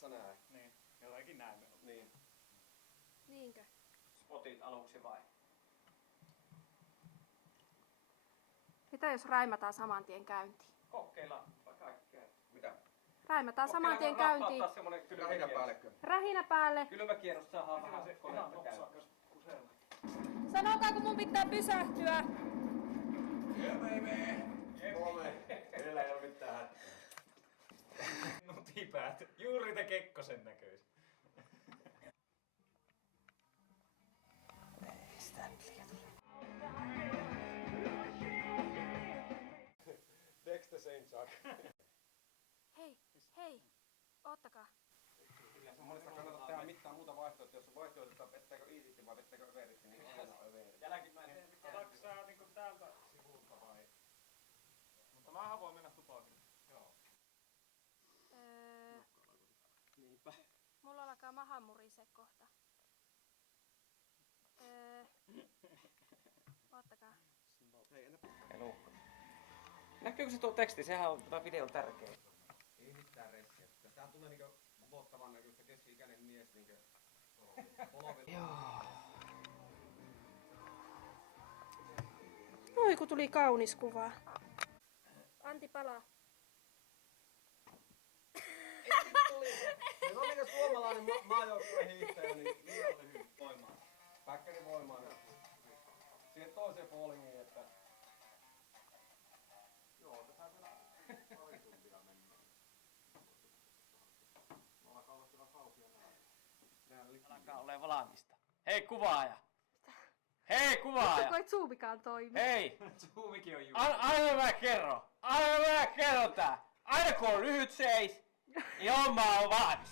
periaatteessa näin. Niin, jotenkin näin me on. Niin. Niinkö? Spotit aluksi vai? Mitä jos räimätään saman tien käyntiin? Kokeillaan kaikkea. Mitä? Räimätään saman tien käyntiin. Rähinä päällekö? Rähinä päälle. Kylmäkierros saadaan vähän konetta käydä. Sanokaa, kun mun pitää pysähtyä. Meillä ei ole mitään hätää. Nutipäät. Juuri te Kekkosen näköis. Ei sitä Dexter St. Jack. Hei, oottakaa. Monesta kannata tehdä mitään muuta vaihtoehtoa. Jos on vaihtoehto, että vettääkö iisitti vai vettääkö överitti, niin aina överitti. Jälkimmäinen. Otatko sä niinku täältä sivulta vai? Mutta mähän voin mennä tupakille. Joo. Niinpä. Mulla alkaa maha murisee kohta. Oottakaa. Elukka. Näkyykö se tuo teksti? Sehän on tämä videon tärkein. Ei mitään ressiä. Jos tää tulee niinkö luottavan näköistä keski-ikäinen mies niinkö polvilla. Joo. Oi, kun tuli kaunis kuva. Antti palaa. Se on niinkö suomalainen maajoukkueen hiihtäjä, niin liian lyhyt voimaan. Päkkäri voimaan. Siihen toiseen bowlingiin, että... Joo, tässä vielä pari tuntia mennään. Me alkaa olla siellä kausia näin. Alkaa ole valmista. Hei kuvaaja! Hei kuvaaja! Koit zoomikaan toimi. Hei! Zoomikin on juuri. Aina mä kerron! Aina mä kerron tää! Aina kun on lyhyt seis, niin homma on valmis.